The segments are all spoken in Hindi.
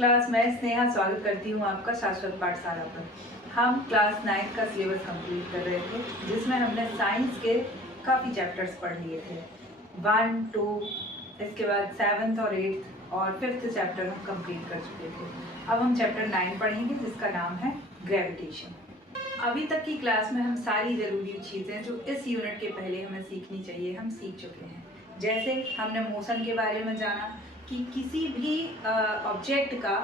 क्लास मैं स्नेहा स्वागत करती हूँ आपका शाश्वत पाठशाला पर। हम क्लास 9 का सिलेबस कंप्लीट कर रहे थे जिसमें हमने साइंस के काफ़ी चैप्टर्स पढ़ लिए थे। 1, 2, इसके बाद 7th और 8th और 5th चैप्टर हम कंप्लीट कर चुके थे। अब हम चैप्टर 9 पढ़ेंगे जिसका नाम है ग्रेविटेशन। अभी तक की क्लास में हम सारी ज़रूरी चीज़ें जो इस यूनिट के पहले हमें सीखनी चाहिए हम सीख चुके हैं। जैसे हमने मोशन के बारे में जाना कि किसी भी ऑब्जेक्ट का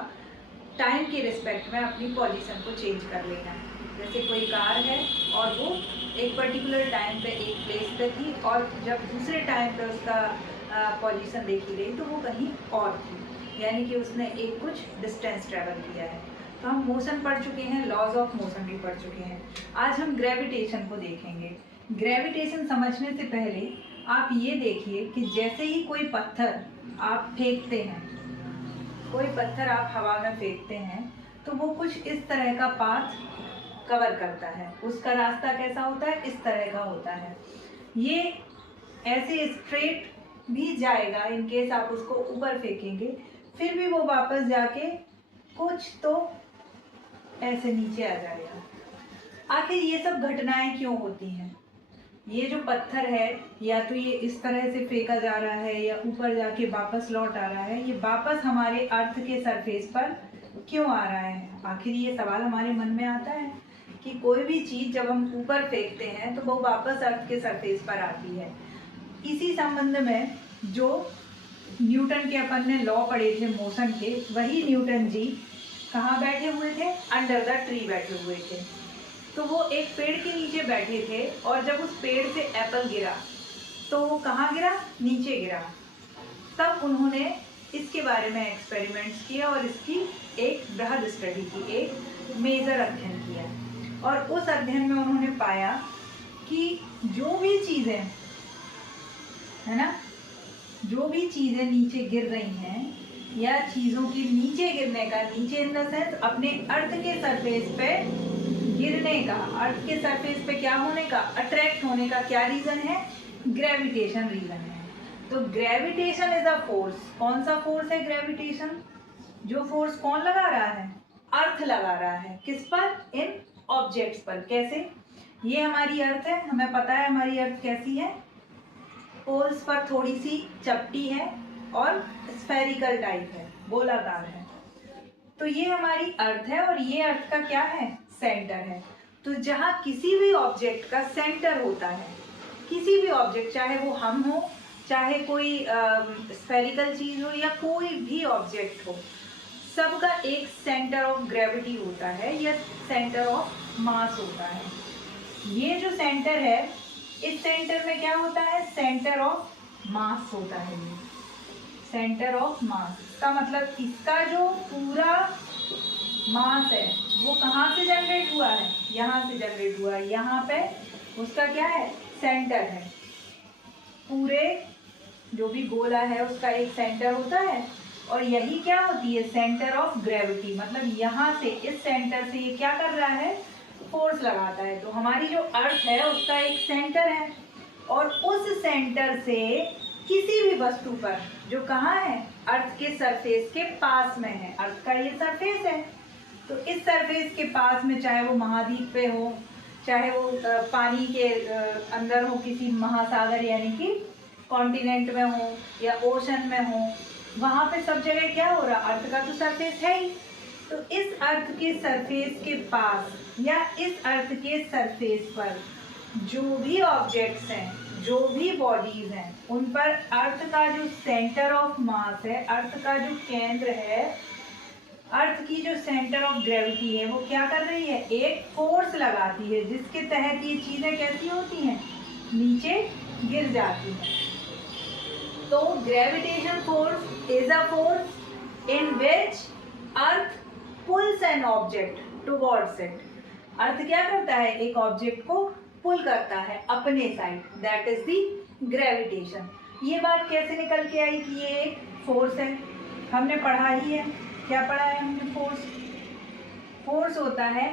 टाइम के रिस्पेक्ट में अपनी पोजीशन को चेंज कर लेना है। जैसे कोई कार है और वो एक पर्टिकुलर टाइम पे एक प्लेस पे थी और जब दूसरे टाइम पे उसका पोजीशन देखी गई तो वो कहीं और थी, यानी कि उसने एक कुछ डिस्टेंस ट्रेवल किया है। तो हम मोशन पढ़ चुके हैं, लॉज ऑफ मोशन भी पढ़ चुके हैं। आज हम ग्रेविटेशन को देखेंगे। ग्रेविटेशन समझने से पहले आप ये देखिए कि जैसे ही कोई पत्थर आप फेंकते हैं, कोई पत्थर आप हवा में फेंकते हैं तो वो कुछ इस तरह का पाथ कवर करता है। उसका रास्ता कैसा होता है? इस तरह का होता है। ये ऐसे स्ट्रेट भी जाएगा इन केस आप उसको ऊपर फेंकेंगे, फिर भी वो वापस जाके कुछ तो ऐसे नीचे आ जाएगा। आखिर ये सब घटनाएं क्यों होती हैं? ये जो पत्थर है या तो ये इस तरह से फेंका जा रहा है या ऊपर जाके वापस लौट आ रहा है, ये वापस हमारे अर्थ के सरफेस पर क्यों आ रहा है? आखिर ये सवाल हमारे मन में आता है कि कोई भी चीज़ जब हम ऊपर फेंकते हैं तो वो वापस अर्थ के सरफेस पर आती है। इसी संबंध में जो न्यूटन के अपन ने लॉ पढ़े थे मोशन के, वही न्यूटन जी कहाँ बैठे हुए थे? अंडर द ट्री बैठे हुए थे। तो वो एक पेड़ के नीचे बैठे थे और जब उस पेड़ से एप्पल गिरा तो वो कहाँ गिरा? नीचे गिरा। तब उन्होंने इसके बारे में एक्सपेरिमेंट्स किए और इसकी एक बृहद स्टडी की, एक मेजर अध्ययन किया। और उस अध्ययन में उन्होंने पाया कि जो भी चीज़ें है ना, जो भी चीज़ें नीचे गिर रही हैं या चीज़ों की नीचे गिरने का, नीचे इन द सेंस अपने अर्थ के सरफेस पे गिरने का, अर्थ के सरफेस पे क्या होने का? अट्रैक्ट होने का क्या रीज़न है? ग्रेविटेशन रीज़न है। तो ग्रेविटेशन इज अ फोर्स। कौन सा फोर्स है ग्रेविटेशन? जो फोर्स कौन लगा रहा है? अर्थ लगा रहा है। किस पर? इन ऑब्जेक्ट्स पर। कैसे? ये हमारी अर्थ है, हमें पता है हमारी अर्थ कैसी है। पोल्स पर थोड़ी सी चपटी है और स्फेरिकल टाइप है, गोलाकार है। तो ये हमारी अर्थ है और ये अर्थ का क्या है? सेंटर है। तो जहाँ किसी भी ऑब्जेक्ट का सेंटर होता है, किसी भी ऑब्जेक्ट, चाहे वो हम हो, चाहे कोई स्फेरिकल चीज़ हो या कोई भी ऑब्जेक्ट हो, सबका एक सेंटर ऑफ ग्रेविटी होता है या सेंटर ऑफ मास होता है। ये जो सेंटर है, इस सेंटर में क्या होता है? सेंटर ऑफ मास होता है। ये सेंटर ऑफ मास का मतलब इसका जो पूरा मास है वो कहाँ से जनरेट हुआ है? यहाँ से जनरेट हुआ है। यहाँ पे उसका क्या है? सेंटर है। पूरे जो भी गोला है उसका एक सेंटर होता है और यही क्या होती है? Centre of gravity. मतलब यहाँ से, इस सेंटर से ये क्या कर रहा है? फोर्स लगाता है। तो हमारी जो अर्थ है उसका एक सेंटर है और उस सेंटर से किसी भी वस्तु पर, जो कहाँ है? अर्थ के सरफेस के पास में है। अर्थ का ये सरफेस है, तो इस सरफेस के पास में, चाहे वो महाद्वीप पे हो, चाहे वो पानी के अंदर हो, किसी महासागर यानी कि कॉन्टिनेंट में हो या ओशन में हो, वहाँ पे सब जगह क्या हो रहा? अर्थ का तो सरफेस है ही। तो इस अर्थ के सरफेस के पास या इस अर्थ के सरफेस पर जो भी ऑब्जेक्ट्स हैं, जो भी बॉडीज हैं, उन पर अर्थ का जो सेंटर ऑफ मास है, अर्थ का जो केंद्र है, अर्थ की जो सेंटर ऑफ ग्रेविटी है, वो क्या कर रही है? एक फोर्स लगाती है जिसके तहत ये चीज़ें कैसी होती हैं? नीचे गिर जाती हैं। तो gravitation force is a force in which earth pulls an object towards it. Earth क्या करता है? एक ऑब्जेक्ट को पुल करता है अपने side, that is the gravitation. ये बात कैसे निकल के आई कि ये एक फोर्स है? हमने पढ़ा ही है। क्या पढ़ा है हमने? फोर्स। फोर्स होता है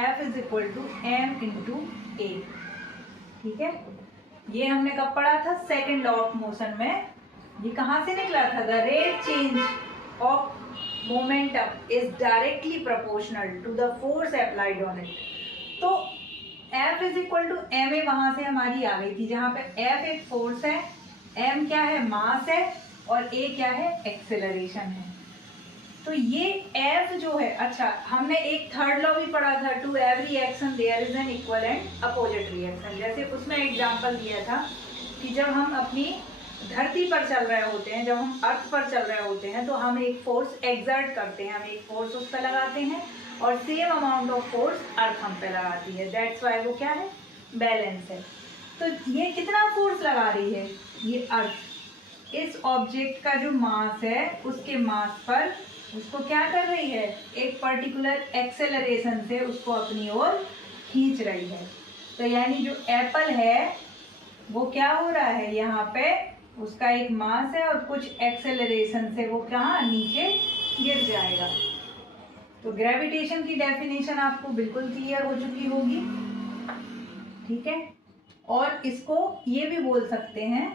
F is equal to M into a. ठीक है, ये हमने कब पढ़ा था? सेकेंड लॉ ऑफ मोशन में। ये कहाँ से निकला था? The rate change of momentum is directly proportional to the force applied on it. तो F is equal to m a वहां से हमारी आ गई थी, जहां पे F एक फोर्स है, m क्या है, मास है, और a क्या है, एक्सेलरेशन है। तो ये F जो है, अच्छा हमने एक थर्ड लॉ भी पढ़ा था, to every action there is an equal and opposite reaction. जैसे उसमें एग्जांपल दिया था कि जब हम अपनी धरती पर चल रहे होते हैं, जब हम अर्थ पर चल रहे होते हैं, तो हम एक फोर्स एग्जर्ट करते हैं, हम एक फोर्स उस पर लगाते हैं और सेम अमाउंट ऑफ फोर्स अर्थ हम पे लगाती है, दैट्स वाई वो क्या है, बैलेंस है। तो ये कितना फोर्स लगा रही है, ये अर्थ इस ऑब्जेक्ट का जो मास है उसके मास पर उसको क्या कर रही है, एक पर्टिकुलर एक्सेलरेशन से उसको अपनी ओर खींच रही है। तो यानी जो एप्पल है वो क्या हो रहा है, यहाँ पे उसका एक मास है और कुछ एक्सेलरेशन से वो कहाँ, नीचे गिर जाएगा। तो ग्रेविटेशन की डेफिनेशन आपको बिल्कुल क्लियर हो चुकी होगी, ठीक है। और इसको ये भी बोल सकते हैं,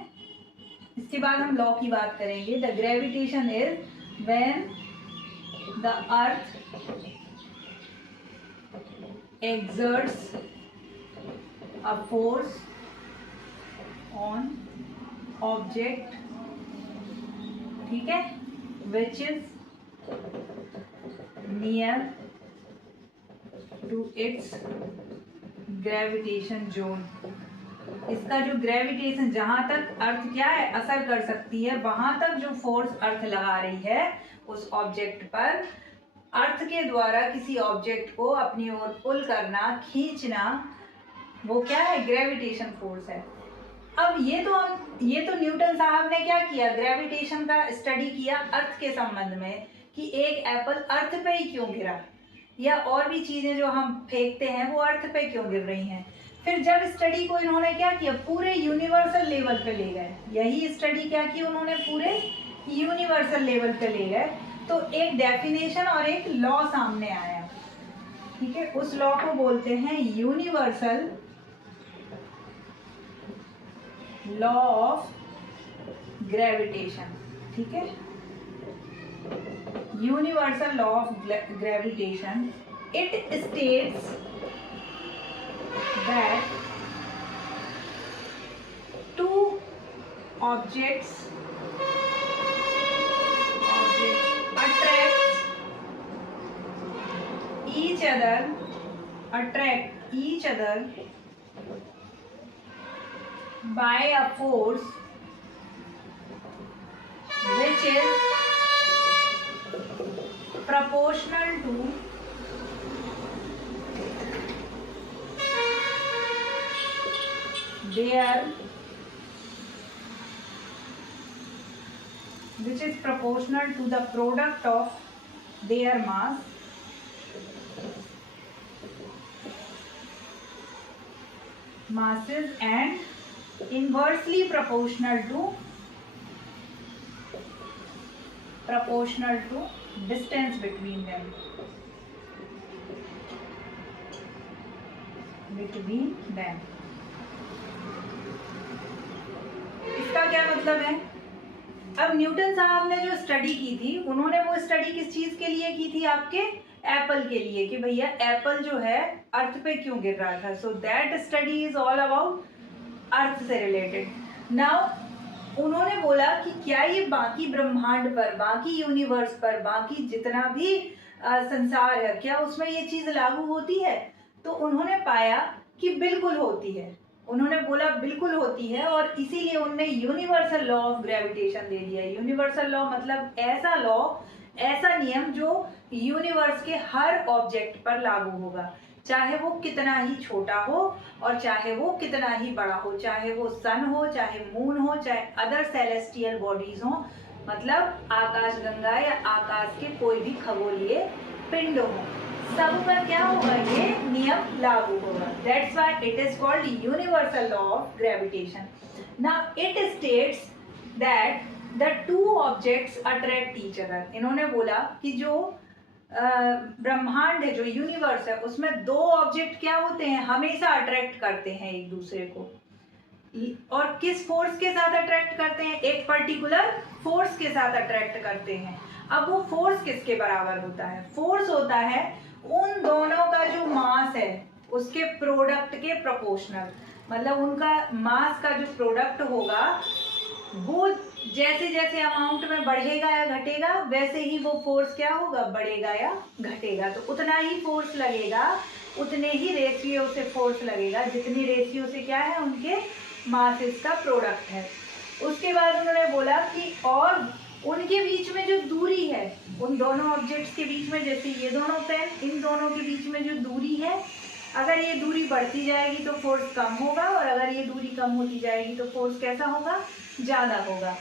इसके बाद हम लॉ की बात करेंगे। The gravitation is when the earth exerts a force on object, ठीक है, which is near to its gravitation zone। इसका जो ग्रेविटेशन, जहां तक अर्थ क्या है, असर कर सकती है, वहां तक जो फोर्स अर्थ लगा रही है उस ऑब्जेक्ट पर, अर्थ के द्वारा किसी ऑब्जेक्ट को अपनी ओर पुल करना, खींचना, वो क्या है, ग्रेविटेशन फोर्स है। अब ये तो न्यूटन साहब ने क्या किया, ग्रेविटेशन का स्टडी किया अर्थ के संबंध में कि एक एप्पल अर्थ पे ही क्यों गिरा, या और भी चीजें जो हम फेंकते हैं वो अर्थ पे क्यों गिर रही हैं। फिर जब स्टडी को इन्होंने क्या किया, पूरे यूनिवर्सल लेवल पे ले गए, यही स्टडी क्या की उन्होंने, पूरे यूनिवर्सल लेवल पे ले गए। तो एक डेफिनेशन और एक लॉ सामने आया, ठीक है। उस लॉ को बोलते हैं यूनिवर्सल लॉ ऑफ ग्रेविटेशन, ठीक है। Universal law of gravitation, it states that two objects attract each other by a force which is proportional to their product of their masses and inversely proportional to distance between them, इसका क्या मतलब है। अब न्यूटन साहब ने जो स्टडी की थी, उन्होंने वो स्टडी किस चीज के लिए की थी, आपके एप्पल के लिए, कि भैया एप्पल जो है अर्थ पे क्यों गिर रहा था। So that study is all about earth से रिलेटेड। नाउ उन्होंने बोला कि क्या ये बाकी ब्रह्मांड पर, बाकी यूनिवर्स पर, बाकी जितना भी संसार है, क्या उसमें ये चीज लागू होती है। तो उन्होंने पाया कि बिल्कुल होती है, उन्होंने बोला बिल्कुल होती है, और इसीलिए उन्होंने यूनिवर्सल लॉ ऑफ ग्रेविटेशन दे दिया। यूनिवर्सल लॉ मतलब ऐसा लॉ, ऐसा नियम जो यूनिवर्स के हर ऑब्जेक्ट पर लागू होगा, चाहे वो कितना ही छोटा हो और चाहे वो कितना ही बड़ा हो, चाहे वो सन हो, चाहे मून हो, चाहे अदर सेलेस्टियल बॉडीज हो, मतलब आकाश गंगा या आकाश के कोई भी खगोलीय पिंड हो, सब पर क्या होगा, ये नियम लागू होगा। That's why it is called universal law of gravitation. Now it states that the two objects attract each other. इन्होंने बोला कि जो ब्रह्मांड है, जो यूनिवर्स है, उसमें दो ऑब्जेक्ट क्या होते हैं, हमेशा अट्रैक्ट करते हैं एक दूसरे को। और किस फोर्स के साथ अट्रैक्ट करते हैं? एक पर्टिकुलर फोर्स के साथ अट्रैक्ट करते हैं। अब वो फोर्स किसके बराबर होता है? फोर्स होता है उन दोनों का जो मास है उसके प्रोडक्ट के प्रोपोर्शनल। मतलब उनका मास का जो प्रोडक्ट होगा वो जैसे जैसे अमाउंट में बढ़ेगा या घटेगा वैसे ही वो फोर्स क्या होगा, बढ़ेगा या घटेगा। तो उतना ही फोर्स लगेगा, उतने ही रेशियो से फोर्स लगेगा जितनी रेशियो से क्या है, उनके मासेस का प्रोडक्ट है। उसके बाद उन्होंने बोला कि और उनके बीच में जो दूरी है, उन दोनों ऑब्जेक्ट्स के बीच में, जैसे ये दोनों पेन, इन दोनों के बीच में जो दूरी है, अगर ये दूरी बढ़ती जाएगी तो फोर्स कम होगा, और अगर ये दूरी कम होती जाएगी तो फोर्स कैसा होगा, ज़्यादा होगा।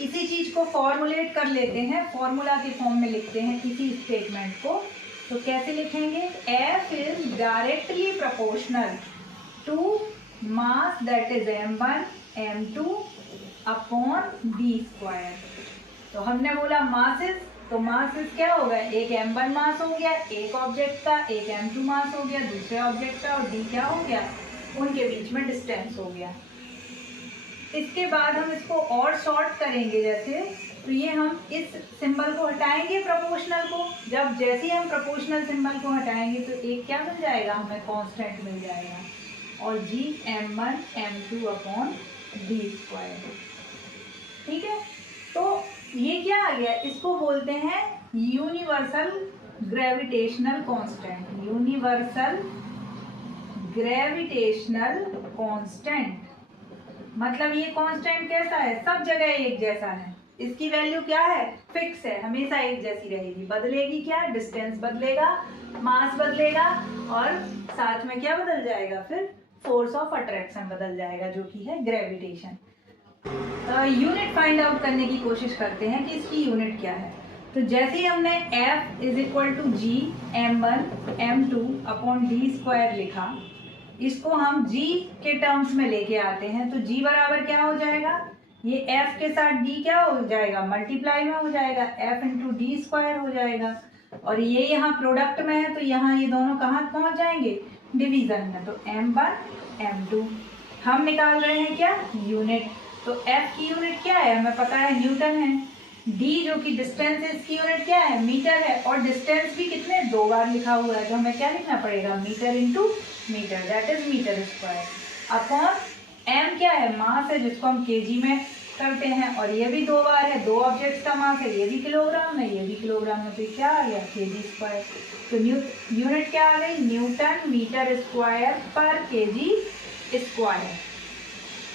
इसी चीज को फॉर्मुलेट कर लेते हैं, फॉर्मूला के फॉर्म में लिखते हैं इसी स्टेटमेंट को। तो कैसे लिखेंगे? F is directly proportional to mass that is m1 m2 upon d square. तो हमने बोला मासेस, तो मासेस क्या होगा, एक m1 मास हो गया एक ऑब्जेक्ट का, एक m2 मास हो गया दूसरे ऑब्जेक्ट का, और d क्या हो गया, उनके बीच में डिस्टेंस हो गया। इसके बाद हम इसको और शॉर्ट करेंगे जैसे, तो ये हम इस सिंबल को हटाएंगे प्रोपोर्शनल को। जब जैसे हम प्रोपोर्शनल सिंबल को हटाएंगे तो एक क्या मिल जाएगा, हमें कांस्टेंट मिल जाएगा, और g m1 m2 upon d square. ठीक है, तो ये क्या आ गया, इसको बोलते हैं universal gravitational constant. Universal gravitational constant मतलब ये कांस्टेंट कैसा है, सब जगह एक जैसा है। इसकी वैल्यू क्या है, फिक्स है, हमेशा एक जैसी रहेगी। बदलेगी क्या, डिस्टेंस बदलेगा, मास बदलेगा, और साथ में क्या बदल जाएगा, फिर फोर्स ऑफ अट्रैक्शन बदल जाएगा जो कि है ग्रेविटेशन। यूनिट फाइंड आउट करने की कोशिश करते हैं कि इसकी यूनिट क्या है। तो जैसे ही हमने F is equal to G m1 m2 upon D square लिखा, इसको हम g के टर्म्स में लेके आते हैं, तो g बराबर क्या हो जाएगा, ये f के साथ d क्या हो जाएगा, मल्टीप्लाई में हो जाएगा, f इंटू डी स्क्वायर हो जाएगा। और ये यहाँ प्रोडक्ट में है तो यहाँ ये दोनों कहाँ पहुँच जाएंगे, डिवीजन में। तो m1 m2 हम निकाल रहे हैं क्या, यूनिट। तो f की यूनिट क्या है, हमें पता है न्यूटन है। d जो कि डिस्टेंस है, इसकी यूनिट क्या है, मीटर है, और डिस्टेंस भी कितने, 2 बार लिखा हुआ है, तो हमें क्या लिखना पड़ेगा, metre into metre, that is metre square, upon m क्या है, मास है जिसको हम केजी में करते हैं, और ये भी 2 बार है, 2 ऑब्जेक्ट्स का मास है, ये भी किलोग्राम में ये भी किलोग्राम में, तो क्या आ गया, केजी स्क्वायर। तो यूनिट क्या आ गई, न्यूटन मीटर स्क्वायर पर केजी स्क्वायर।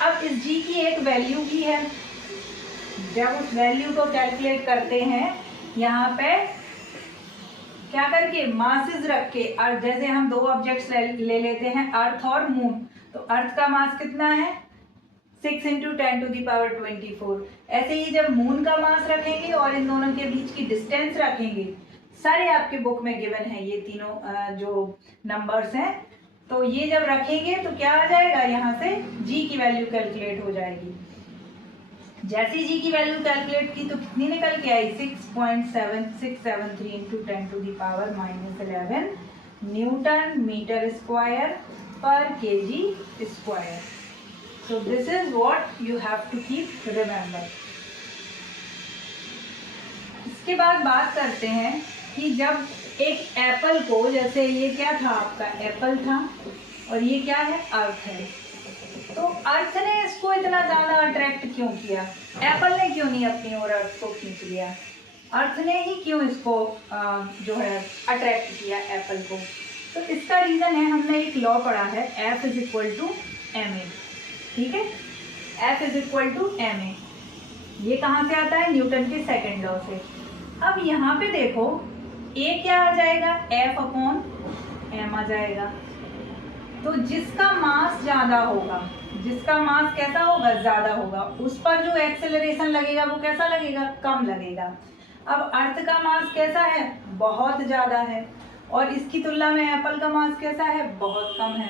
अब इस g की एक वैल्यू भी है, जब उस वैल्यू को कैलकुलेट करते हैं यहाँ पे क्या करके, मासेस रख के, और जैसे हम 2 ऑब्जेक्ट्स ले लेते हैं, अर्थ और मून, तो अर्थ का मास कितना है, 6 इंटू 10⁻24। ऐसे ही जब मून का मास रखेंगे और इन दोनों के बीच की डिस्टेंस रखेंगे, सारे आपके बुक में गिवन है ये तीनों जो नंबर्स हैं, तो ये जब रखेंगे तो क्या आ जाएगा, यहाँ से g की वैल्यू कैलकुलेट हो जाएगी। जैसे जी की वैल्यू कैलकुलेट की तो कितनी निकल के आई, 6.7673 इंटू 10⁻⁻11 न्यूटन मीटर स्क्वायर पर KG square. So this is what you have to keep remember. इसके बाद बात करते हैं कि जब एक एप्पल को, जैसे ये क्या था आपका, एप्पल था, और ये क्या है, अर्थ है, तो अर्थ ने इसको इतना ज्यादा अट्रैक्ट क्यों किया, एप्पल ने क्यों नहीं अपनी ओर अर्थ को खींच लिया, अर्थ ने ही क्यों इसको जो है अट्रैक्ट किया एप्पल को। तो इसका रीजन है, हमने एक लॉ पढ़ा है, F is equal to ma। ठीक है, F is equal to ma, ये कहाँ से आता है, न्यूटन के सेकंड लॉ से। अब यहाँ पे देखो a क्या आ जाएगा, F अपॉन m आ जाएगा। तो जिसका मास ज्यादा होगा, जिसका मास कैसा होगा, ज्यादा होगा, उस पर जो एक्सेलरेशन लगेगा वो कैसा लगेगा, कम लगेगा। अब अर्थ का मास कैसा है, बहुत ज्यादा है, और इसकी तुलना में एप्पल का मास कैसा है, बहुत कम है।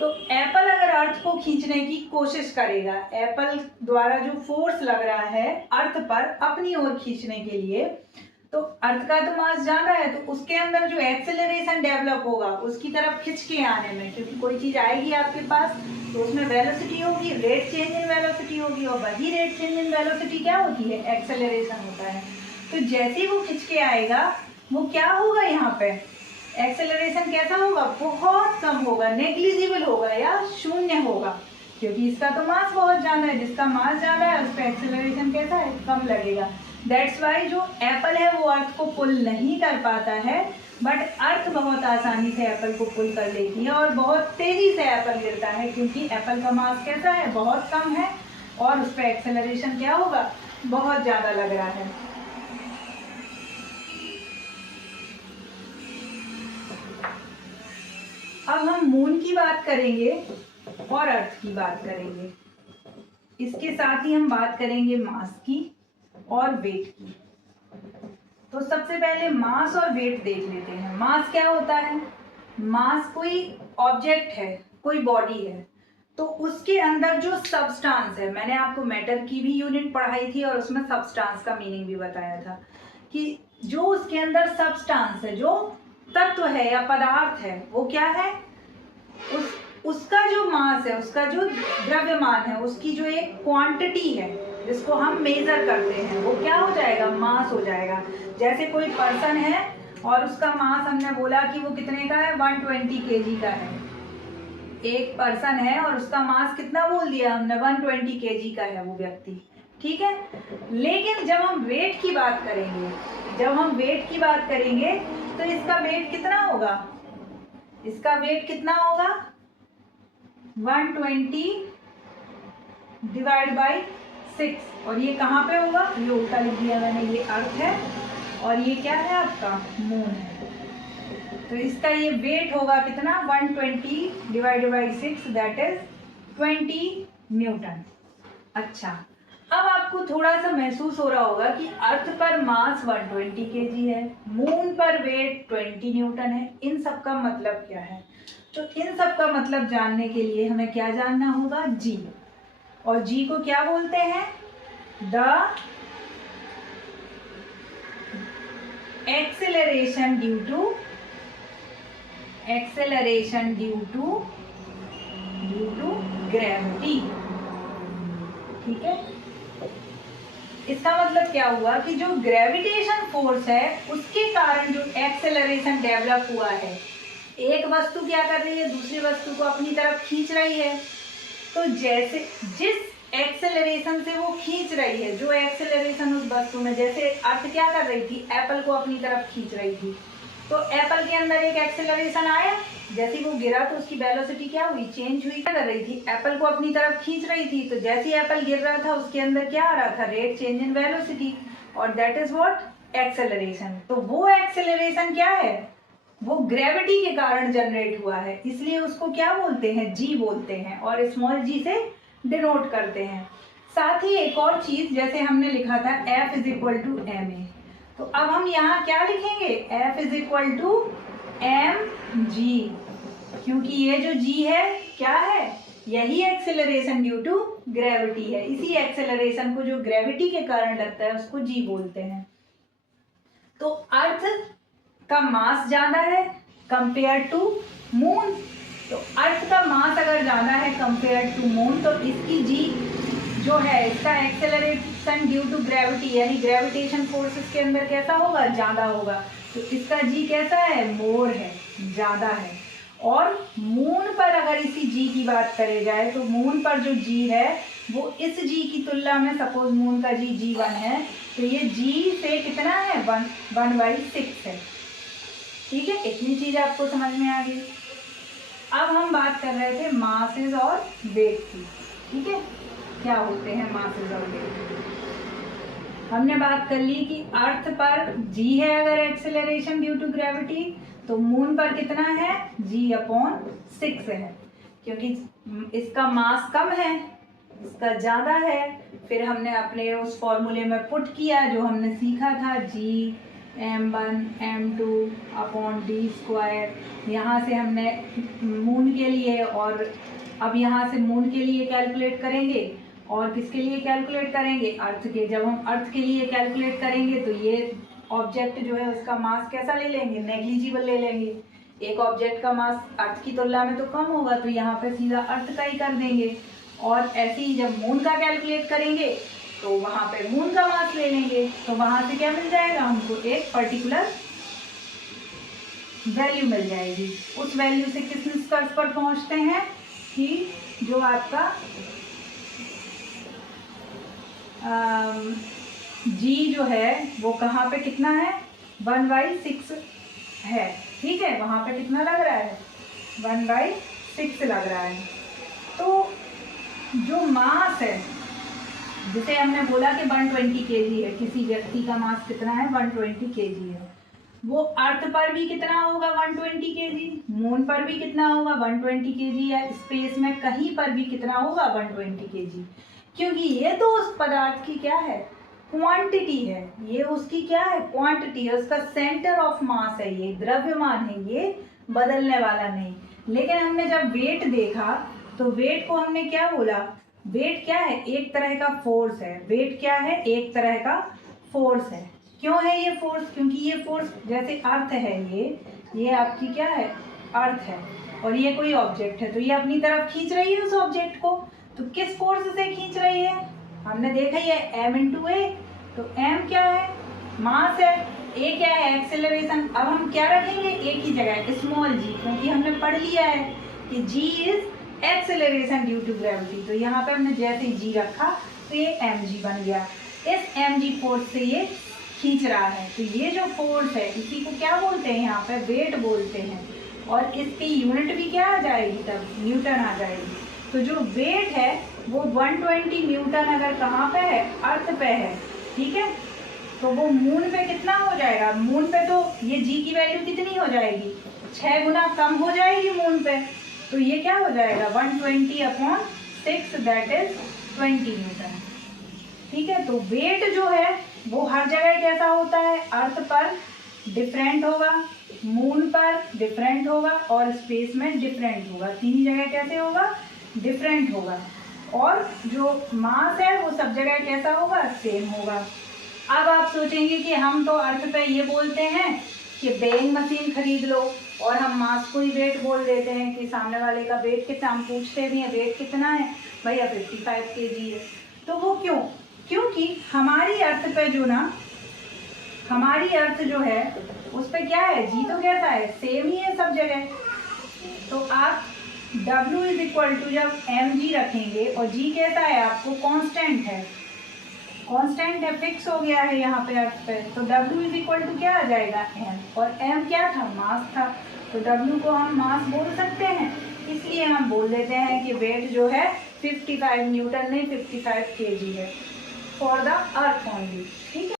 तो एप्पल अगर अर्थ को खींचने की कोशिश करेगा, एप्पल द्वारा जो फोर्स लग रहा है अर्थ पर अपनी ओर खींचने के लिए, तो अर्थ का तो मास ज्यादा है, तो उसके अंदर जो एक्सेलरेशन डेवलप होगा उसकी तरफ खिंच के आने में, क्योंकि कोई चीज आएगी आपके पास तो उसमें वेलोसिटी होगी, रेट चेंज इन वेलोसिटी होगी, और वही रेट चेंज इन वेलोसिटी क्या होती है, एक्सेलरेशन होता है। तो जैसे ही वो खिंच के आएगा वो क्या होगा, यहाँ पे एक्सेलरेशन कैसा होगा, बहुत कम होगा, नेग्लिजिबल होगा या शून्य होगा, क्योंकि इसका तो मास बहुत ज़्यादा है। जिसका मास ज़्यादा है उस पर एक्सेलरेशन कैसा है, कम लगेगा। दैट्स वाई जो एप्पल है वो अर्थ को पुल नहीं कर पाता है, बट अर्थ बहुत आसानी से एप्पल को पुल कर लेती है और बहुत तेज़ी से एप्पल गिरता है, क्योंकि एप्पल का मास कैसा है, बहुत कम है, और उस पर एक्सेलरेशन क्या होगा, बहुत ज़्यादा लग रहा है। अब हम मून की बात करेंगे और अर्थ की बात करेंगे। इसके साथ ही हम बात करेंगे मास की और वेट की। तो सबसे पहले मास और वेट देख लेते हैं। मास क्या होता है, मास कोई ऑब्जेक्ट है, कोई बॉडी है, तो उसके अंदर जो सब्सटेंस है, मैंने आपको मैटर की भी यूनिट पढ़ाई थी और उसमें सब्सटेंस का मीनिंग भी बताया था कि जो उसके अंदर सब्सटेंस है, जो तत्व है या पदार्थ है, वो क्या है, उसका जो मास है, उसका जो द्रव्यमान है, उसकी जो एक क्वांटिटी है जिसको हम मेजर करते हैं, वो क्या हो जाएगा, मास हो जाएगा। जैसे कोई पर्सन है और उसका मास हमने बोला कि वो कितने का है, 120 kg का है। एक पर्सन है और उसका मास कितना बोल दिया हमने, 120 kg का है वो व्यक्ति, ठीक है। लेकिन जब हम वेट की बात करेंगे, तो इसका वेट कितना होगा, इसका वेट कितना होगा, 120 डिवाइड बाई 6, और ये कहाँ पे होगा, ये उल्टा लिख दिया मैंने, ये अर्थ है और ये क्या है आपका, मून है। तो इसका ये वेट होगा कितना, 120 divide by 6, that is 20 Newton. अच्छा, अब आपको थोड़ा सा महसूस हो रहा होगा कि अर्थ पर मास 120 kg है, मून पर वेट 20 न्यूटन है। इन सब का मतलब क्या है, तो इन सब का मतलब जानने के लिए हमें क्या जानना होगा, जी। और जी को क्या बोलते हैं, the acceleration due to gravity, ठीक है। इसका मतलब क्या हुआ कि जो ग्रेविटेशन फोर्स है उसके कारण जो एक्सेलरेशन डेवलप हुआ है, एक वस्तु क्या कर रही है, दूसरी वस्तु को अपनी तरफ खींच रही है। तो जैसे जिस एक्सेलरेशन से वो खींच रही है, जो एक्सेलरेशन उस वस्तु में, जैसे अर्थ क्या कर रही थी, एप्पल को अपनी तरफ खींच रही थी, तो एप्पल के अंदर एक एक्सेलरेशन आया, जैसे वो गिरा तो उसकी वेलोसिटी क्या हुई, चेंज हुई। क्या कर रही थी, एप्पल को अपनी तरफ खींच रही थी, तो जैसे ही एप्पल गिर रहा था उसके अंदर क्या आ रहा था, रेट चेंज इन वेलोसिटी, और दैट इज व्हाट, एक्सेलरेशन। तो वो एक्सेलरेशन क्या है, वो ग्रेविटी के कारण जनरेट हुआ है, इसलिए उसको क्या बोलते हैं, जी बोलते हैं, और स्मॉल जी से डिनोट करते हैं। साथ ही एक और चीज, जैसे हमने लिखा था F is equal to m a, तो अब हम यहाँ क्या लिखेंगे, F is equal to m g, क्योंकि ये जो जी है क्या है, यही एक्सेलरेशन ड्यू टू ग्रेविटी है। इसी एक्सेलरेशन को जो ग्रेविटी के कारण लगता है उसको जी बोलते हैं। तो अर्थ का मास ज्यादा है कंपेयर टू मून, तो अर्थ का मास अगर ज्यादा है कंपेयर टू मून, तो इसकी जी जो है, इसका एक्सेलरेशन ड्यू टू ग्रेविटी यानी ग्रेविटेशन फोर्स इसके अंदर कैसा होगा, ज्यादा होगा, तो इसका जी कैसा है, मोर है, ज्यादा है। और मून पर अगर इसी जी की बात करे जाए, तो मून पर जो जी है वो इस जी की तुलना में, सपोज मून का जी G1 है, तो ये जी से कितना है, 1/6 है, ठीक है। इतनी चीज आपको समझ में आ गई। अब हम बात कर रहे थे मासेस और वेट की, ठीक है, क्या होते हैं मासेस और वेट। हमने बात कर ली कि अर्थ पर जी है अगर एक्सेलरेशन ड्यू टू ग्रेविटी, तो मून पर कितना है, G/6 है, क्योंकि इसका मास कम है, इसका ज़्यादा है। फिर हमने अपने उस फॉर्मूले में पुट किया जो हमने सीखा था, Gm1 m2/d²। यहाँ से हमने मून के लिए, और अब यहाँ से मून के लिए कैलकुलेट करेंगे और किसके लिए कैलकुलेट करेंगे, अर्थ के। जब हम अर्थ के लिए कैलकुलेट करेंगे तो ये ऑब्जेक्ट जो है उसका मास कैसा ले लेंगे, नेग्लिजिबल ले लेंगे, एक ऑब्जेक्ट का मास अर्थ की तुलना में तो कम होगा, तो यहाँ पे सीधा अर्थ का ही कर देंगे। और ऐसे ही जब मून का कैलकुलेट करेंगे तो वहाँ पे मून का मास ले लेंगे, तो वहाँ से क्या मिल जाएगा हमको, एक पर्टिकुलर वैल्यू मिल जाएगी। उस वैल्यू से किस निष्कर्ष पर पहुँचते हैं कि जो आपका जी जो है वो कहाँ पे कितना है, 1/6 है। ठीक है, वहाँ पे कितना लग रहा है, 1/6 लग रहा है। तो जो मास है, जिसे हमने बोला कि 120 kg है, किसी व्यक्ति का मास कितना है, 120 kg है, वो अर्थ पर भी कितना होगा, 120 kg, मून पर भी कितना होगा, 120 kg, या स्पेस में कहीं पर भी कितना होगा, 120 kg। क्योंकि ये तो उस पदार्थ की क्या है, क्वांटिटी है, ये उसकी क्या है, क्वांटिटी है, उसका सेंटर ऑफ मास है, ये द्रव्यमान है, ये बदलने वाला नहीं। लेकिन हमने जब वेट देखा तो वेट को हमने क्या बोला, वेट क्या है, एक तरह का फोर्स है। वेट क्या है, एक तरह का फोर्स है। क्यों है ये फोर्स, क्योंकि ये फोर्स जैसे अर्थ है, ये आपकी क्या है, अर्थ है, और ये कोई ऑब्जेक्ट है, तो ये अपनी तरफ खींच रही है उस ऑब्जेक्ट को। तो किस फोर्स से खींच रही है, हमने देखा ये m × a, तो m क्या है, मास है, a क्या है, एक्सेलरेशन। अब हम क्या रखेंगे एक ही जगह, स्मॉल g, क्योंकि हमने पढ़ लिया है कि g is acceleration due to gravity. तो यहाँ पे हमने जैसे ही g रखा तो ये mg बन गया। इस mg फोर्स से ये खींच रहा है। तो ये जो फोर्स है इसी को क्या बोलते हैं, यहाँ पे वेट बोलते हैं, और इसकी यूनिट भी क्या आ जाएगी, तब न्यूटन आ जाएगी। तो जो वेट है वो 120 न्यूटन अगर कहाँ पे है, अर्थ पे है, ठीक है, तो वो मून पे कितना हो जाएगा, मून पे तो ये जी की वैल्यू कितनी हो जाएगी, 6 गुना कम हो जाएगी मून पे। तो ये क्या हो जाएगा, 120/6, दैट इज 20 न्यूटन। ठीक है, तो वेट जो है वो हर जगह कैसा होता है, अर्थ पर डिफरेंट होगा, मून पर डिफरेंट होगा, और स्पेस में डिफरेंट होगा। तीन जगह कैसे होगा, डिफरेंट होगा। और जो मास है वो सब जगह कैसा होगा, सेम होगा। अब आप सोचेंगे कि हम तो अर्थ पे ये बोलते हैं कि वेइंग मशीन खरीद लो, और हम मास को ही वेट बोल देते हैं कि सामने वाले का वेट कितना, हम पूछते भी हैं वेट कितना है, भैया 55 kg है। तो वो क्यों, क्योंकि हमारी अर्थ पे जो ना, हमारी अर्थ जो है उस पे क्या है, जी तो कैसा है, सेम ही है सब जगह। तो आप W = जब mg रखेंगे, और g कैसा है आपको, कांस्टेंट है, कांस्टेंट है, फिक्स हो गया है यहाँ पे अर्थ पे, तो W = क्या आ जाएगा, m, और m क्या था, मास था, तो W को हम मास बोल सकते हैं। इसलिए हम बोल देते हैं कि वेट जो है 55 न्यूटन नहीं 55 kg है, फॉर द अर्थ ओनली। ठीक है।